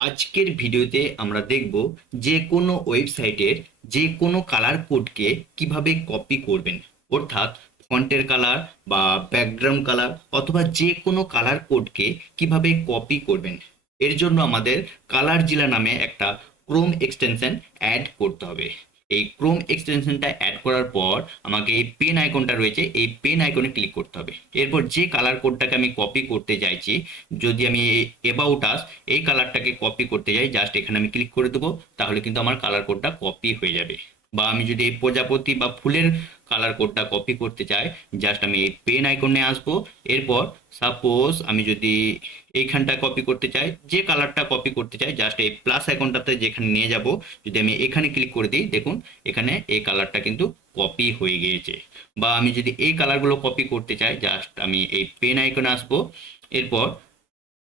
আজকের ভিডিওতে আমরা দেখব যে কোনো ওয়েবসাইটের যে কোনো কালার কোডকে কিভাবে কপি করবেন। অর্থাৎ ফন্টের কালার বা ব্যাকগ্রাউন্ড কালার অথবা যে কোনো কালার কোডকে কিভাবে কপি করবেন। এর জন্য আমাদের কালার জিলা নামে একটা ক্রোম এক্সটেনশন অ্যাড করতে হবে। এই ক্রোম এক্সটেনশনটা অ্যাড করার পর আমাকে এই পেন আইকনটা রয়েছে, এই পেন আইকনে ক্লিক করতে হবে। এরপর যে কালার কোডটাকে আমি কপি করতে চাইছি, যদি আমি এবাউট আস এই কালারটাকে কপি করতে যাই, জাস্ট এখানে আমি ক্লিক করে দেবো, তাহলে কিন্তু আমার কালার কোডটা কপি হয়ে যাবে। বা আমি যদি এই প্রজাপতি বা ফুলের কালার কোডটা কপি করতে চাই, জাস্ট আমি এই পেন আইকনে আসবো। এরপর সাপোজ আমি যদি এইখানটা কপি করতে চাই, যে কালারটা কপি করতে চাই, জাস্ট এই প্লাস আইকনটাতে যেখানে নিয়ে যাব, যদি আমি এখানে ক্লিক করে দিই, দেখুন এখানে এই কালারটা কিন্তু কপি হয়ে গিয়েছে। বা আমি যদি এই কালারগুলো কপি করতে চাই, জাস্ট আমি এই পেন আইকনে আসবো। এরপর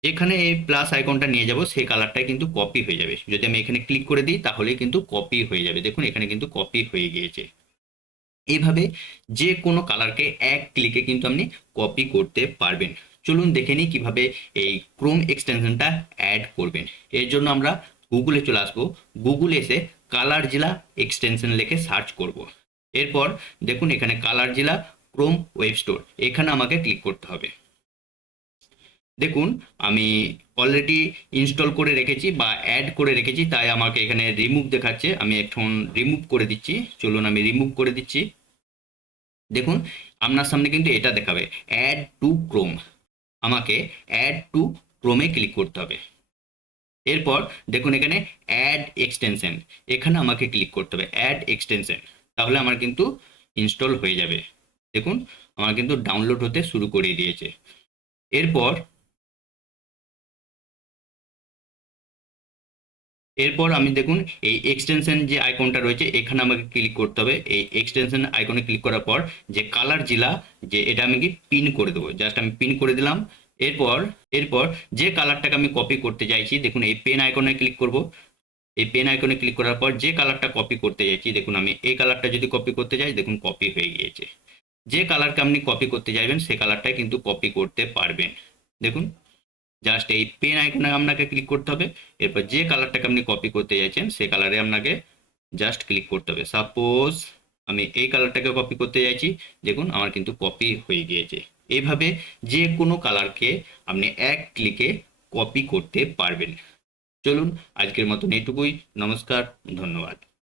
যেখানে এই প্লাস আইকনটা নিয়ে যাব সেই কালারটাই কিন্তু কপি হয়ে যাবে। যদি আমি এখানে ক্লিক করে দিই তাহলে কিন্তু কপি হয়ে যাবে। দেখুন এখানে কিন্তু কপি হয়ে গিয়েছে। এইভাবে যে কোনো কালারকে এক ক্লিকে কিন্তু আপনি কপি করতে পারবেন। চলুন দেখে নিই কিভাবে এই ক্রোম এক্সটেনশনটা অ্যাড করবেন। এর জন্য আমরা গুগলে চলে আসবো। গুগলে এসে কালার জিলা এক্সটেনশন লিখে সার্চ করব। এরপর দেখুন এখানে কালার জিলা ক্রোম ওয়েব স্টোর, এখানে আমাকে ক্লিক করতে হবে। দেখুন আমি অলরেডি ইনস্টল করে রেখেছি বা অ্যাড করে রেখেছি, তাই আমাকে এখানে রিমুভ দেখাচ্ছে। আমি এখন রিমুভ করে দিচ্ছি। চলুন আমি রিমুভ করে দিচ্ছি। দেখুন আপনার সামনে কিন্তু এটা দেখাবে অ্যাড টু ক্রোম। আমাকে অ্যাড টু ক্রোমে ক্লিক করতে হবে। এরপর দেখুন এখানে অ্যাড এক্সটেনশন, এখানে আমাকে ক্লিক করতে হবে অ্যাড এক্সটেনশন। তাহলে আমার কিন্তু ইনস্টল হয়ে যাবে। দেখুন আমার কিন্তু ডাউনলোড হতে শুরু করে দিয়েছে। এরপর এরপর আমি দেখুন এই এক্সটেনশন যে আইকনটা রয়েছে এখানে আমাকে ক্লিক করতে হবে। এই এক্সটেনশন আইকনে ক্লিক করার পর যে কালার জিলা, যে এটা আমি কি পিন করে দেবো, জাস্ট আমি পিন করে দিলাম। এরপর এরপর যে কালারটাকে আমি কপি করতে চাইছি, দেখুন এই পেন আইকনে ক্লিক করব। এই পেন আইকনে ক্লিক করার পর যে কালারটা কপি করতে চাইছি, দেখুন আমি এই কালারটা যদি কপি করতে যাই, দেখুন কপি হয়ে গিয়েছে। যে কালারকে আপনি কপি করতে চাইবেন সে কালারটাই কিন্তু কপি করতে পারবেন। দেখুন জাস্ট এই পেন আইকনে আপনাকে ক্লিক করতে হবে। এরপর যে কালারটাকে আপনি কপি করতে চাইছেন সে কালারে আপনাকে জাস্ট ক্লিক করতে হবে। সাপোজ আমি এই কালারটাকে কপি করতে চাইছি, দেখুন আমার কিন্তু কপি হয়ে গিয়েছে। এইভাবে যে কোনো কালারকে আপনি এক ক্লিকে কপি করতে পারবেন। চলুন আজকের মতন এইটুকুই। নমস্কার, ধন্যবাদ।